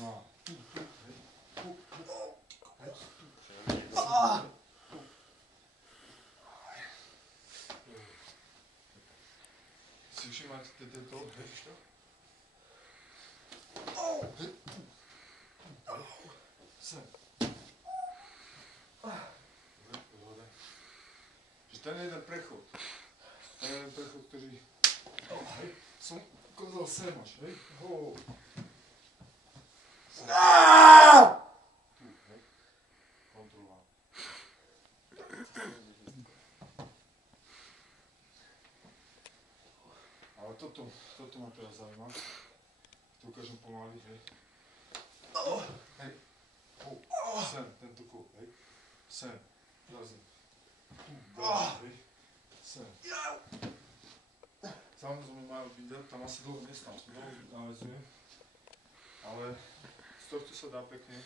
No. Si všimate to, hej, čo? Sem. Dobre. Že ten je jeden prechod. Ten je jeden prechod, ktorý... Hej, som kozol sem až, hej? Tu, hej. Kontrolám. Ale toto ma teraz zaujíma. To ukážem pomaly, hej. Hej. Sem, tento kóp, hej. Sem. Razím. Hej. Sem. Samozrejme majú byť, tam asi dlho nestám, dlho navezujem. Ale z tohto sa dá pekne.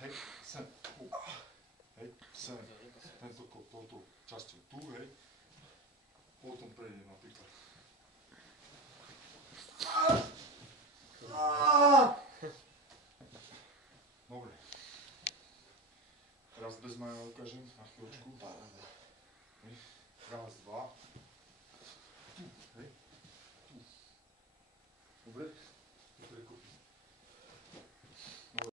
Hej. Sem. Hej. Sem. Tento kóp, touto časťou tu, hej. Potom prejdem napríklad.